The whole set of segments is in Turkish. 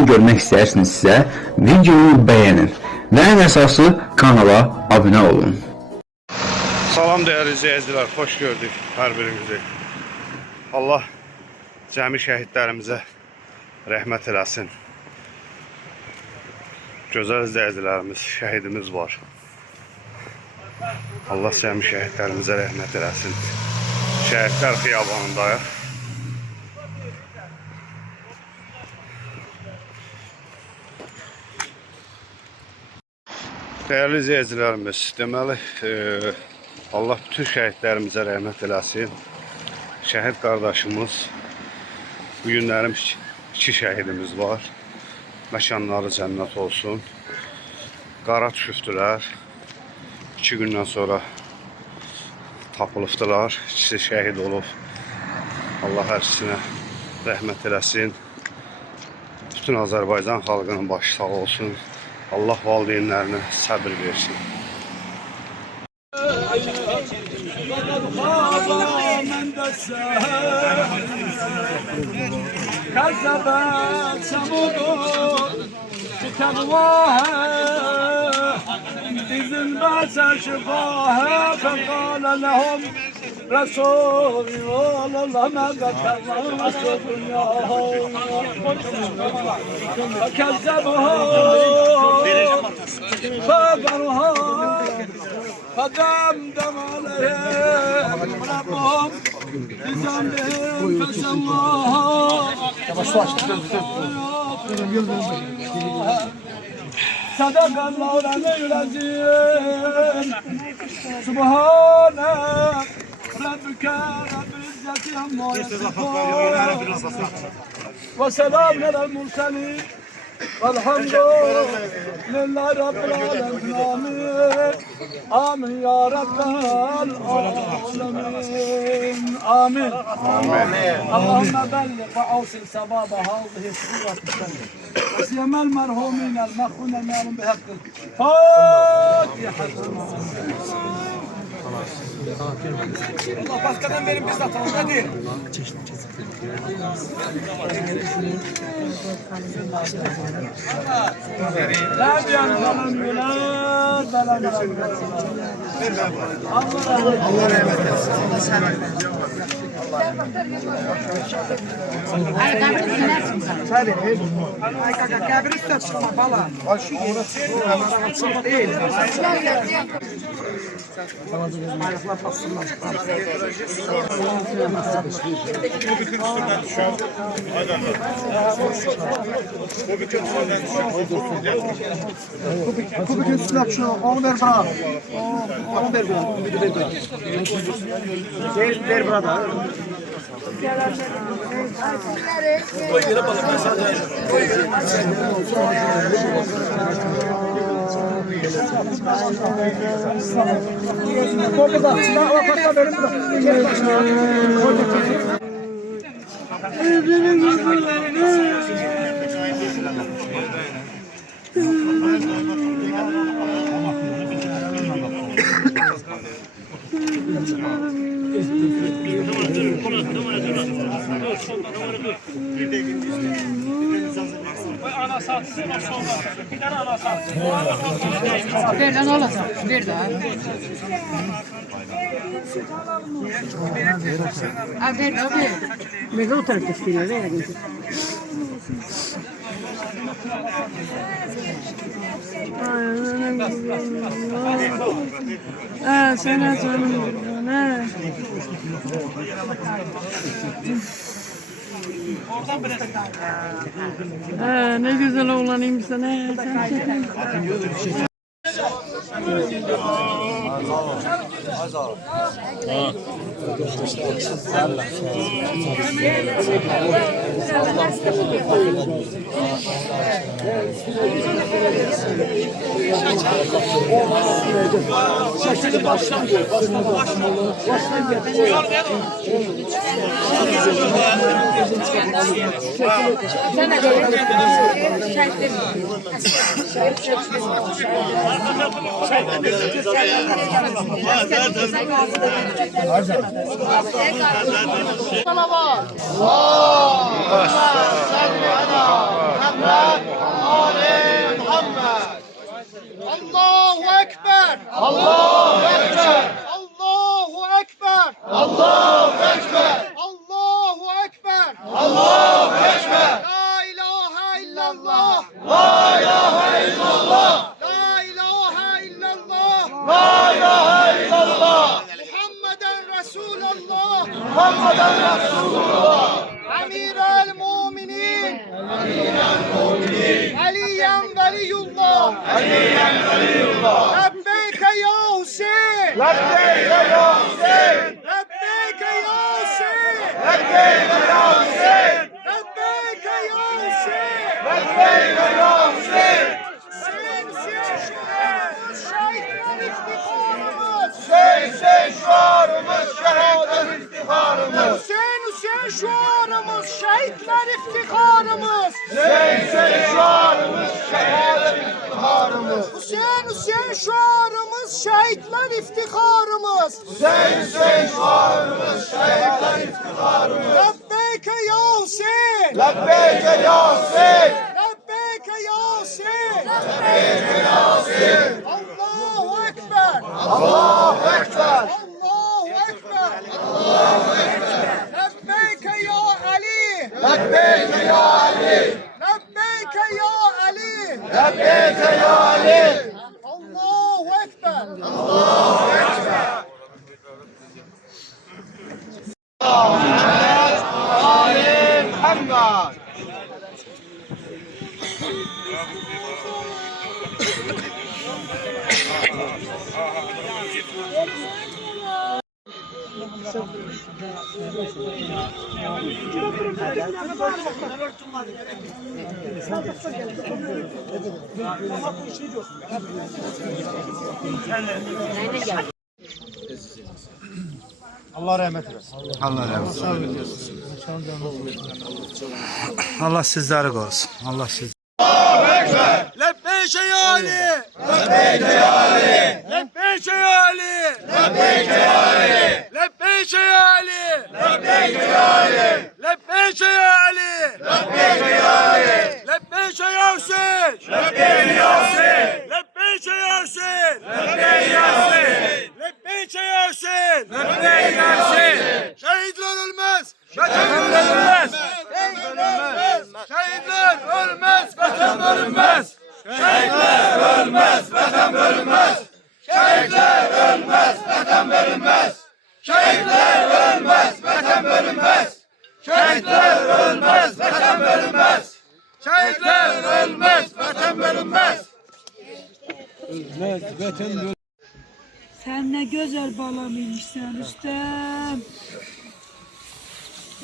videonu görmək istəyirsinizsə, videonu bəyənin və ən əsası kanala abunə olun. Salam değerli izleyiciler, hoş gördük her birimizi. Allah cəmi şəhidlərimizə rəhmət eləsin. Gözəl izləyicilərimiz, şəhidimiz var. Allah cəmi şəhidlərimizə rəhmət eləsin. Şəhidlər xiyabanındayıq. Değerli izləyicilərimiz, deməli Allah bütün şəhidlərimizə rəhmət eləsin. Şəhid qardaşımız, bu günlərim iki şəhidimiz var. Məkanları cənnət olsun. Qara düşübdülər. 2 gündən sonra tapılıbdılar. İkisi şəhid olub. Allah hər ikisinə rəhmət eləsin. Bütün Azərbaycan xalqının başı sağ olsun. Allah valideynlərinə səbir versin. كذبت ثمود بتقواها إذ انبعث أشقاها فقال لهم رسول الله ما قدموا دنياها فكذبوها فقروها فدمدم عليهم ربهم بذنبهم فسواها صدق الله العظيم سبحانه ربك رب العزة عما يصفون وسلام على المرسلين والحمد لله رب العالمين آمين يا رب العالمين آمين اللهم بلغ وأوصل ثواب هذه السورة وسيما المرحومين المخون المعلوم بحق الفاتحة. Allah başkadan verin biz atalım hadi. Allah rahmet eylesin. Kabir üstüne çıkma bala. Değil. Ayaklar bassınlar. Kubik üstüne şu onu ver bana. Onu ver bana. Ver bana. Ana satsın o solda. Bir tane ana satsın. Ver lan oğlum. Ver daha. Ver abi. Me o tarafta istiyor, ver. Sana canım. Ne güzel oğlanıyım sana. صلوات الله صل على محمد Allahu Ekber. Allahu Ekber. Allahu Ekber. Allahu Ekber. Allahu Ekber. La ilahe illallah. La ilahe illallah. La ilahe illallah. La ilahe illallah. Muhammeden Resulullah. Muhammeden Resulullah. Emir el-Muminin. Aliyen Veliyullah. Aliyen Veliyullah. Lebbeyke ya Hüseyin. Lebbeyke ya Hüseyin. Lebbeyke ya Hüseyin. Lebbeyke ya Hüseyin. Lebbeyke ya Hüseyin. Lebbeyke ya Hüseyin. Hüseyin, Hüseyin şuarımız, şehitler iftiharımız. Hüseyin, Hüseyin şuarımız, şehitler iftiharımız. Hüseyin, Hüseyin şuarımız, şehitler iftiharımız. Hüseyin, Hüseyin şuarımız, şehitler iftiharımız. Hüseyin, Hüseyin şuarımız, şehitler iftiharımız. Hüseyin, Hüseyin şuarımız, şehitler iftiharımız. Lebbeyke ya Hüseyin. Lebbeyke ya Hüseyin. Lebbeyke ya Hüseyin. Lebbeyke ya Hüseyin. Allahu Ekber. Allahu Ekber. Allahu Ekber. Allahu Ekber. Lebbeyke ya Ali. Lebbeyke ya Ali. Lebbeyke ya Ali. Lebbeyke ya Ali. Allahu Ekber. Allahu Ekber. Ali Muhammed. Allah rahmet eylesin. Allah razı olsun. Allah sizleri korusun. Allah siz. Lebbeyke ya Ali. Lebbeyke ya Ali. Lebbeyke ya Ali. Lebbeyke ya Ali. Lebbeyke ya Ali. Lebbeyke ya Ali. Lebbeyke ya Ali. Lebbeyke ya Ali. Lebbeyke ya Hüseyin. Lebbeyke ya Hüseyin. Lebbeyke ya Hüseyin. Lebbeyke ya Hüseyin. Lebbeyke ya Hüseyin. Lebbeyke ya Hüseyin. Şehitler ölmez. Vatan ölmez. Şehitler ölmez. Vatan ölmez. Şehitler ölmez. Vatan ölmez. Şehitler ölmez. Vatan ölmez. Şehitler ölmez. Vatan ölmez. Şehitler ölmez. Vatan ölmez. Şehitler ölmez. Vatan ölmez. Sen ne güzel balamıymışsın Rüstem.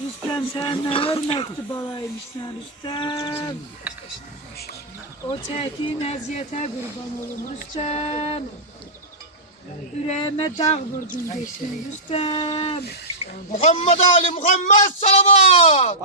Rüstem sen ne hürmetli balaymışsın Rüstem. O çektiğin eziyete kurban olum Rüstem. Yüreğime dağ vurdun deşin Rüstem. Muhammed Ali Muhammed salavat.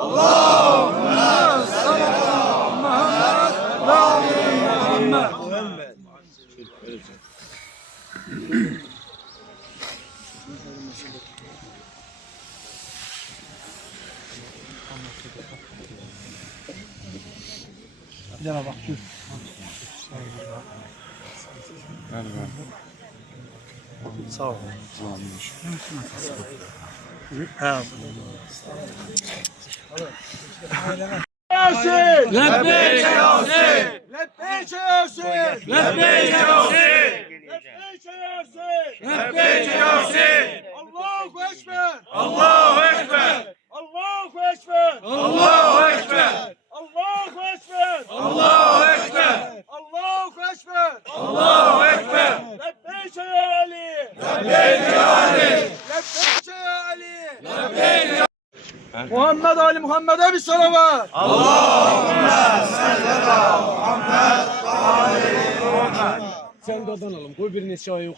Lebbeyk ya Hüseyin. Lebbeyke ya Hüseyin. Lebbeyk ya Hüseyin. Lebbeyke ya Hüseyin. Lebbeyk ya Hüseyin. Allahu Ekber. Allahu Ekber. Allahu Ekber. Allahu Ekber. Allahu Ekber. Allahu Ekber. Allahu Ekber. Allahu Ekber. Lebbeyke ya Ali. Lebbeyk ya Ali. Lebbeyke ya Ali. Lebbeyk ya Muhammed Ali Muhammed'e bir salavat. Sen de alalım. Koy biriniz çay